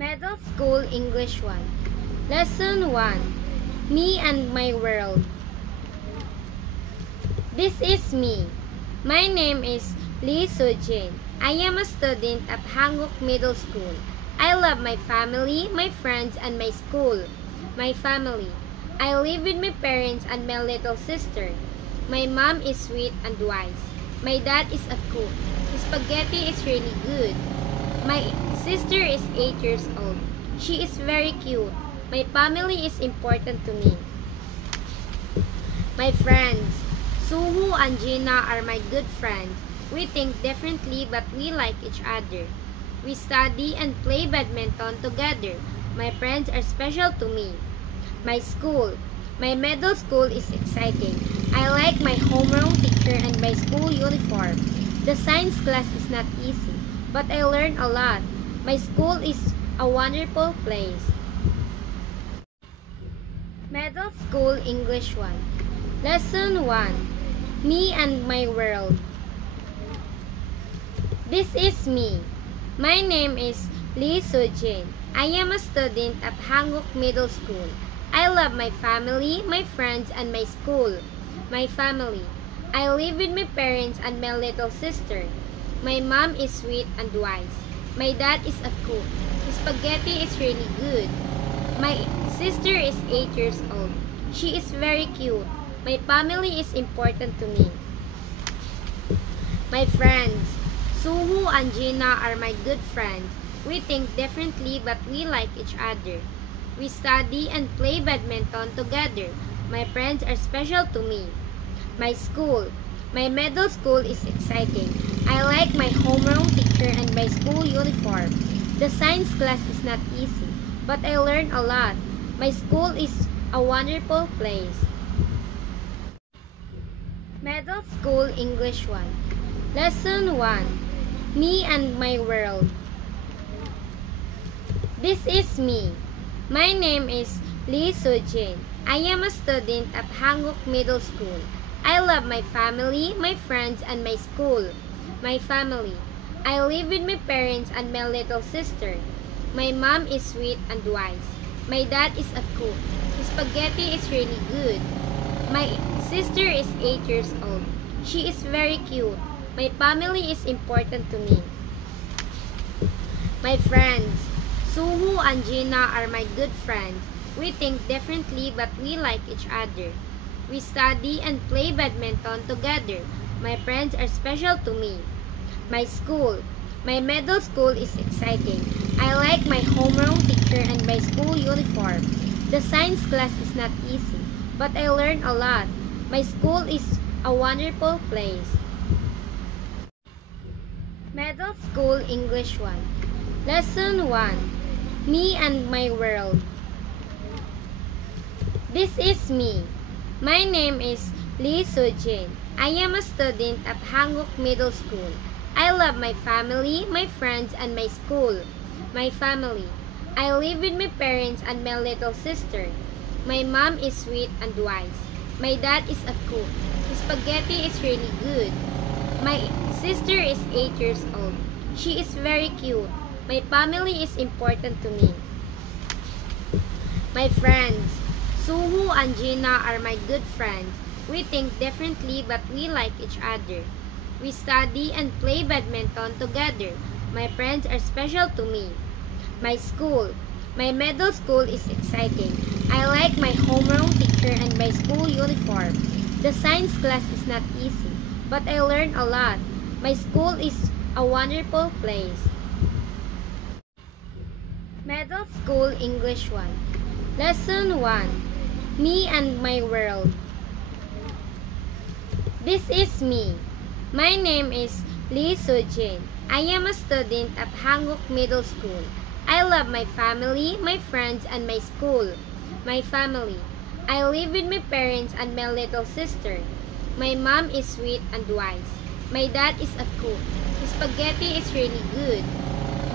Middle School English 1. Lesson 1. Me and My World. This is me. My name is Lee Sujin. I am a student at Hanguk Middle School. I love my family, my friends, and my school. My family. I live with my parents and my little sister. My mom is sweet and wise. My dad is a cook. His spaghetti is really good. My sister is 8 years old. She is very cute. My family is important to me. My friends. Suhu and Gina are my good friends. We think differently but we like each other. We study and play badminton together. My friends are special to me. My school. My middle school is exciting. I like my homeroom teacher and my school uniform. The science class is not easy, but I learn a lot. My school is a wonderful place. Middle School English 1. Lesson 1. Me and My World. This is me. My name is Lee Sujin. I am a student at Hanguk Middle School. I love my family, my friends, and my school. My family. I live with my parents and my little sister. My mom is sweet and wise. My dad is a cook. His spaghetti is really good. My sister is 8 years old. She is very cute. My family is important to me. My friends. Suhu and Gina are my good friends. We think differently but we like each other. We study and play badminton together. My friends are special to me. My school. My middle school is exciting. I like my homeroom teacher and my school uniform. The science class is not easy, but I learn a lot. My school is a wonderful place. Middle School English 1. Lesson 1. Me and My World. This is me. My name is Lee Sujin. I am a student at Hanguk Middle School. I love my family, my friends, and my school. My family. I live with my parents and my little sister. My mom is sweet and wise. My dad is a cook. His spaghetti is really good. My sister is 8 years old. She is very cute. My family is important to me. My friends. Suhu and Gina are my good friends. We think differently but we like each other. We study and play badminton together. My friends are special to me. My school. My middle school is exciting. I like my homeroom teacher and my school uniform. The science class is not easy, but I learn a lot. My school is a wonderful place. Middle School English 1. Lesson 1. Me and My World. This is me. My name is Lee Sujin. I am a student at Hanguk Middle School. I love my family, my friends, and my school. My family. I live with my parents and my little sister. My mom is sweet and wise. My dad is a cook. His spaghetti is really good. My sister is 8 years old. She is very cute. My family is important to me. My friends. Suhu and Gina are my good friends. We think differently but we like each other. We study and play badminton together. My friends are special to me. My school. My middle school is exciting. I like my homeroom teacher and my school uniform. The science class is not easy, but I learn a lot. My school is a wonderful place. Middle School English 1. Lesson 1. Me and My World. This is me. My name is Lee Sujin. I am a student at Hanguk Middle School. I love my family, my friends, and my school. My family. I live with my parents and my little sister. My mom is sweet and wise. My dad is a cook. His spaghetti is really good.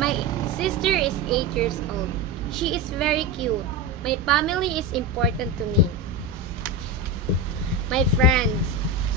My sister is 8 years old. She is very cute. My family is important to me. My friends.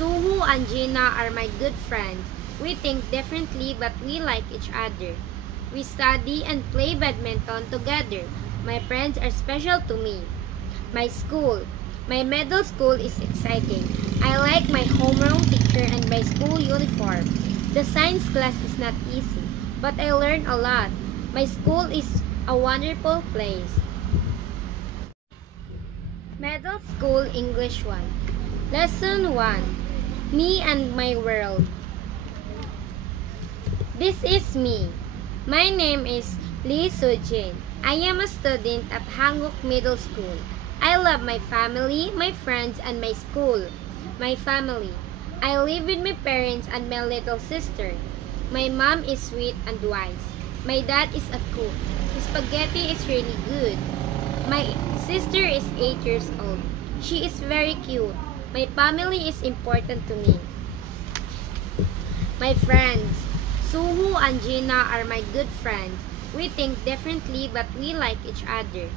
Suhu and Gina are my good friends. We think differently but we like each other. We study and play badminton together. My friends are special to me. My school. My middle school is exciting. I like my homeroom teacher and my school uniform. The science class is not easy, but I learn a lot. My school is a wonderful place. Middle School English 1. Lesson 1. Me and my world. This is me. My name is Lee Sujin. I am a student at Hanguk Middle School. I love my family, my friends, and my school. My family. I live with my parents and my little sister. My mom is sweet and wise. My dad is a cook. His spaghetti is really good. My sister is 8 years old. She is very cute. My family is important to me. My friends. Suhu and Gina are my good friends. We think differently but we like each other.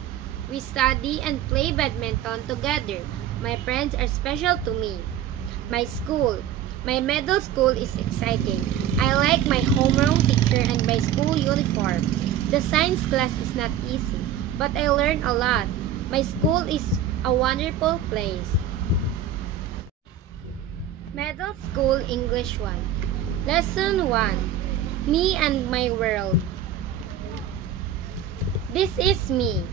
We study and play badminton together. My friends are special to me. My school. My middle school is exciting. I like my homeroom teacher and my school uniform. The science class is not easy, but I learn a lot. My school is a wonderful place. Middle School English 1. Lesson 1. Me and my world. This is me.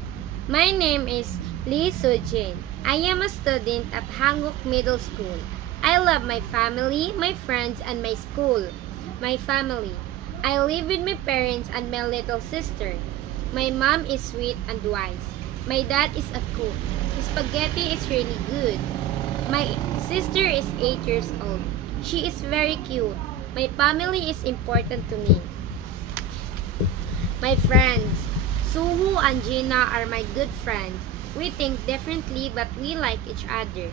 My name is Lee Sujin. I am a student at Hanguk Middle School. I love my family, my friends, and my school. My family. I live with my parents and my little sister. My mom is sweet and wise. My dad is a cook. His spaghetti is really good. My sister is 8 years old. She is very cute. My family is important to me. My friends. Suhu and Gina are my good friends. We think differently but we like each other.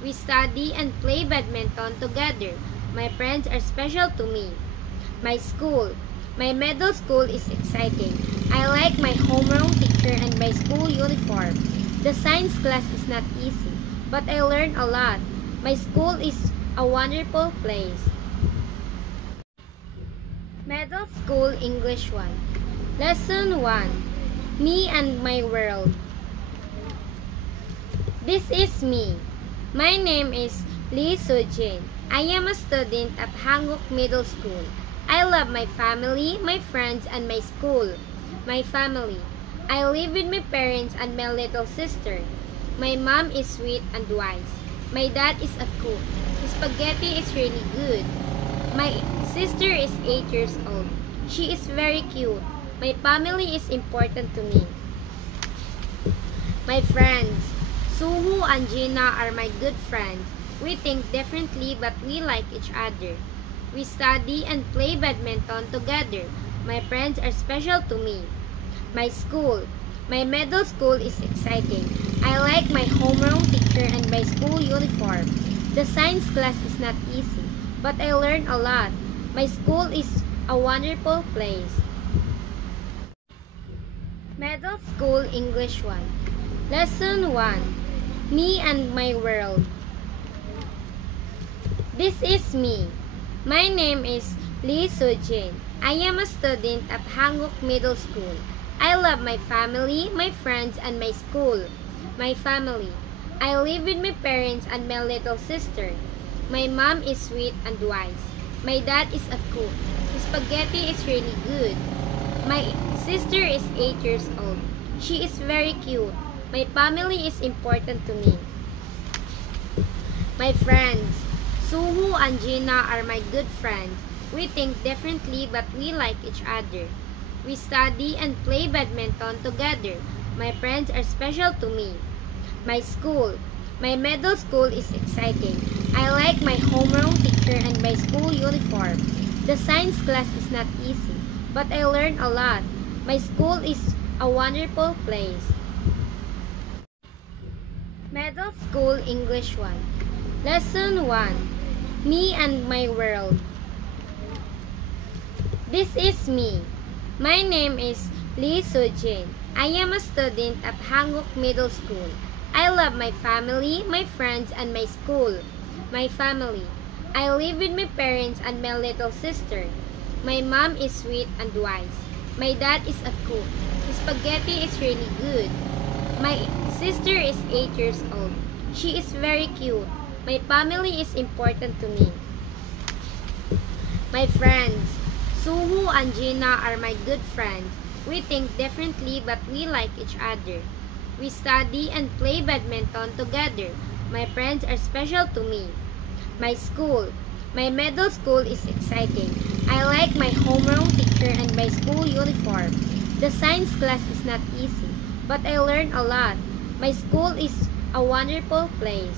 We study and play badminton together. My friends are special to me. My school. My middle school is exciting. I like my homeroom teacher and my school uniform. The science class is not easy, but I learn a lot. My school is a wonderful place. Middle School English 1. Lesson 1. Me and my world. This is me. My name is Lee Sujin. I am a student at Hanguk Middle School. I love my family, my friends, and my school. My family. I live with my parents and my little sister. My mom is sweet and wise. My dad is a cook. His spaghetti is really good. My sister is 8 years old. She is very cute. My family is important to me. My friends. Suhu and Gina are my good friends. We think differently but we like each other. We study and play badminton together. My friends are special to me. My school. My middle school is exciting. I like my homeroom teacher and my school uniform. The science class is not easy, but I learn a lot. My school is a wonderful place. Middle School English 1. Lesson 1. Me and my world. This is me. My name is Lee Sujin. I am a student at Hanguk Middle School. I love my family, my friends, and my school. My family. I live with my parents and my little sister. My mom is sweet and wise. My dad is a cook. His spaghetti is really good. My sister is 8 years old. She is very cute. My family is important to me. My friends. Suhu and Gina are my good friends. We think differently but we like each other. We study and play badminton together. My friends are special to me. My school. My middle school is exciting. I like my homeroom teacher and my school uniform. The science class is not easy, but I learn a lot. My school is a wonderful place. Middle School English 1. Lesson 1. Me and my world. This is me. My name is Lee Sujin. I am a student at Hanguk Middle School. I love my family, my friends, and my school. My family. I live with my parents and my little sister. My mom is sweet and wise. My dad is a cook. Spaghetti is really good. My sister is 8 years old. She is very cute. My family is important to me. My friends. Suhu and Gina are my good friends. We think differently but we like each other. We study and play badminton together. My friends are special to me. My school. My middle school is exciting. I like my homeroom teacher and my school uniform. The science class is not easy, but I learn a lot. My school is a wonderful place.